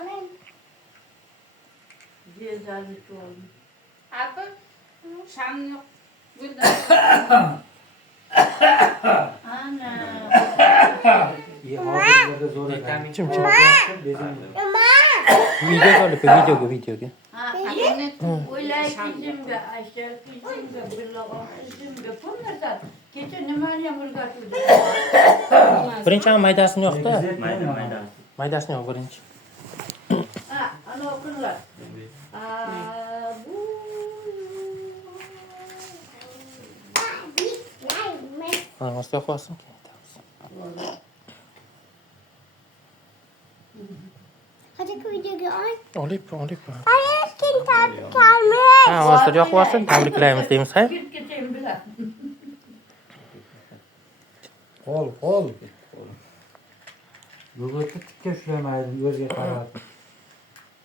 Alayım. Cezalı çoğuldu. Abi, şan yok. Burada. Ana. İyi hafızlarda zor efendim. Çim. Mama. Videoga. Ha, o'ylay kizimga, ashar kizimga, birlag'on kizimga, pul narsa. Kecha nimani ham o'rgatuvdi. Birinchi ham maydasini yo'q-da. Mayda. Maydasini yo'q birinchi. Ha, ana o'qinglar. Bu Mana ustoq qo'ysin. Hadi videoga oy. Olib. Hayır, kim kalmış? Ha, hozir yoqib olsin, tabriklaymiz deymiz, ha? ketayim bilan. Qo'l. Yo'lda tikka ushlamaydi, o'ziga qarab.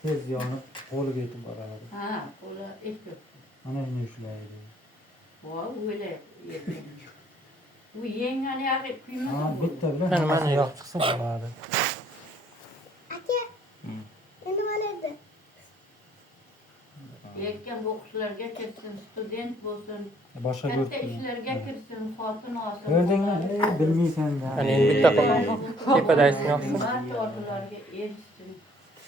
Tez yonib, qo'liga yetib boradi. Ha, qo'li ekib. Mana endi ushlaydi. Voy, o'ylay. Bu yengani yoqib Ha, kuymadi. bitta bilan Mana yoq chiqsin. bo'ladi. Aka. Endi mana Erkan o'qishlarga ketsin, student bo'lsin, Boshqa katta ko'rdim. ishlarga kirsin, xotin olsin. Ko'rdingmi? Bilmaysan-da. Mana endi bitta qoldi. Tepadayisini yoqsin. Barcha orzularga erishsin.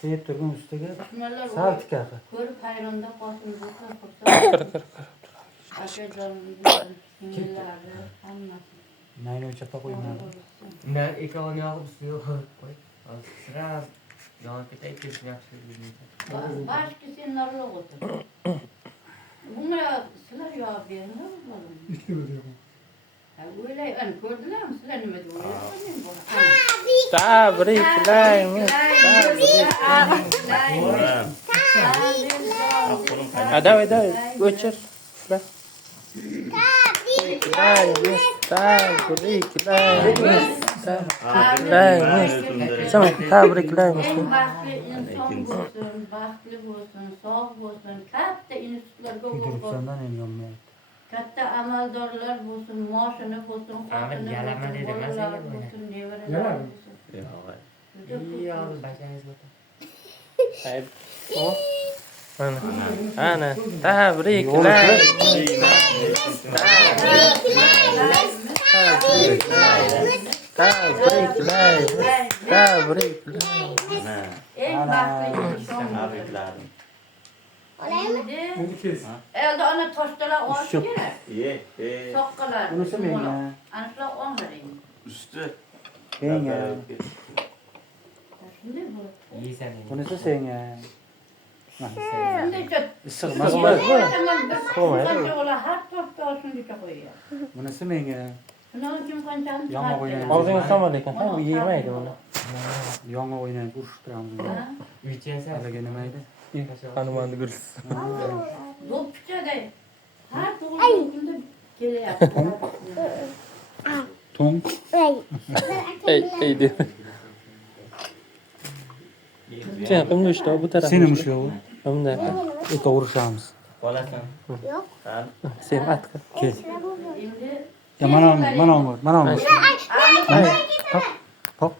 Seyib turgan ustiga Dushmanlar sal tikadi. ko'rib hayronda qolsin, bo'lsin, Kir. akajonlari, singillari, hammasi. Nayni chapa qo'ymadi. Ben ikkovini yog'ib ustiga qo'y. Sraz yonib ketay, kesib yaxshi bo'lmaydi. Başka sen narla otur. Buna sizler ya beğenler mi? Üç kilo diyorum. Ha öyle hani gördüler mi? Sizler ne medeni? Tabriklaymiz. Давай, o'chir. Tabriklaymiz. En baxtli inson bo'lsin, baxtli bo'lsin, sog' bo'lsin, katta institutlarga o'qib, Turkistondan ham yonmayapti. katta amaldorlar bo'lsin, moshini bo'lsin, xotini yalama bo'lsin, dedi, bolalar masalan, bo'lsin, nevaralar bo'lsin. İyi abi, başarınız bakalım. Ana, tabriklaymiz. Tabriklaymiz. En baxtli inson Tebriklerim. Şimdi elde ana toştalar on kere. İyi. Sokkalar. Bunisi menga. Ana şular 10 vereyim. Üstü. Senga. Şimdi bu. İyi sen iyi. Bunisi senga. Şimdi çok. Issiqmas Tamam bu. bir kanca ola har tortda shunday qo'ygan. Bunisi menga. Shundan kim qanchalik Yomon o'ynaydi. Og'zingiz tomon ekan. Ha, u yemaydi buni. Yong'i o'ynaydi, urushib turamiz. Üçüncü Haliga nima edi? Hanumanni gurs. Do'ppichada har tug'ilgan kunda kelyapti. Tong. Ey de. Qimni ushla bu taraf. Seni mushlovi. Bunday. Eka urushamiz. Qolasın. Yok. Sen atqa. Kel. Endi Ya mana ol. Hop.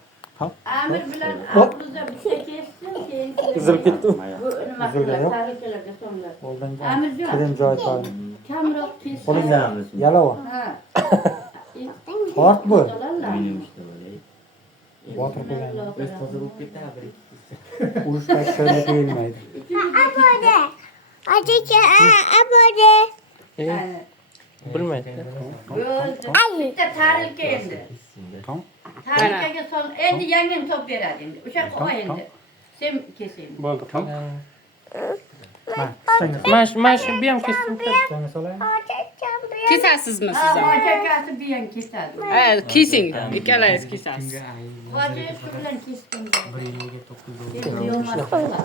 Amir bilan Abduza bitta kessin, keyin Uzilib ketdi. bu nima qiladi? Tarikalarga so'nglar. Qo'ldan Amirjon, kelin joy qo'y. kamroq kessin. Qo'lingdan yalova. Ha. Ort bu. Benim işte böyle. Botir qo'ygan. Öz tozu bulup gitti abi. Urushda shayla deyilmaydi. Abone. Hadi abone. Bilmaydi. Bitta tarilka endi. Tamam. Tarikaga so'ng endi yangam top beradi endi. O'sha qo'y endi. Sen kesing. Bo'ldi. Mana, Shu bu ham kesdim. Sana solayım. Kesasizmi siz? Ha, ochakasi bu ham kesadi. Ha, kesing. Ikkalangiz kesasiz. Hoji shu bilan kesdim. Bir yilga 9 Endi yo'qoladi.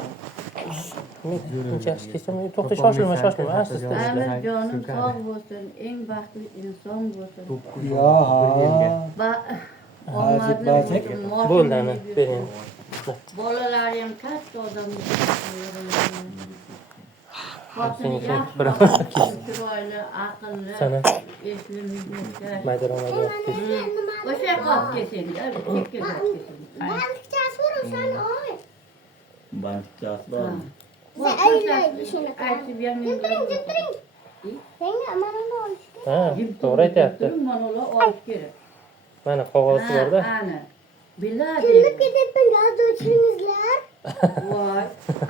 Bunchasi kesdim. To'xta, shoshilma. Asta-asta. Amir jonim sog' bo'lsin, eng baxtli inson bo'lsin. Ya. Omadli Bajak. bo'lsin, Bo'ldi ana. Bering. bolalari ham katta odam bo'lsin. Xotini Sen yaxshi, chiroyli, aqlli, Sana esli, mehnatkash. mayda. O'sha qop kesing, chekka qop kesing. Ben tıkacağız vurun sen oy. Bantikası var mı? Sen ayılayı düşünün. Aytib bermang. Sen aman onu olsun. Ha, to'g'ri aytyapti. Manolar olish kerak. Mana qog'ozi borda. Ana. Biladi. Kimlik edip gazda uçurmuşlar. Voy.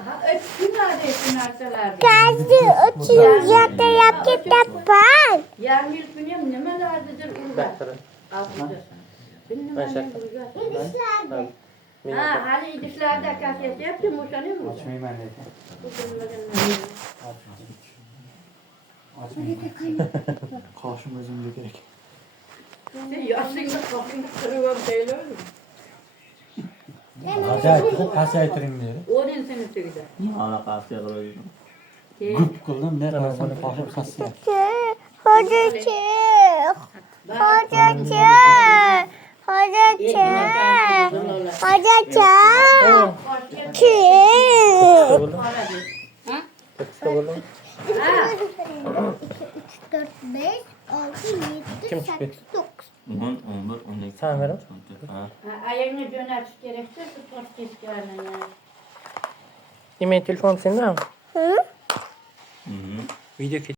Ha, tushunadi shu narsalarni. Gazda uçuracakta yapıp yapan. Yarim yil kuni ham nimalarnidir urgan. İdişlerdi. Ha, hali idishlarda akasi yasayapti, o'shani ham urgan. Ochmayman dedi. Qoshim o'zimga kerak. Sen yoshlig'da qoshingni qirib ham deylarmi? Ajoyib, pasaytiring dedi. 10 sinfligida. Anaqasiga qo'ydim. Gup qildim, ne qilsam qoshim qassayapti. Hocacık. Hocacık. Hocacık. Hocacık. Kim? To'qqizta bo'ldimi? 2, 3, 4, 5, 6, 7, Kim 8, çıktı? 9. 10, 11, 12. Sen verin. Ha. Ayangni jo'natish kerakda, shu toshkentga. Email telefon sendami? Hı? Mhm. Video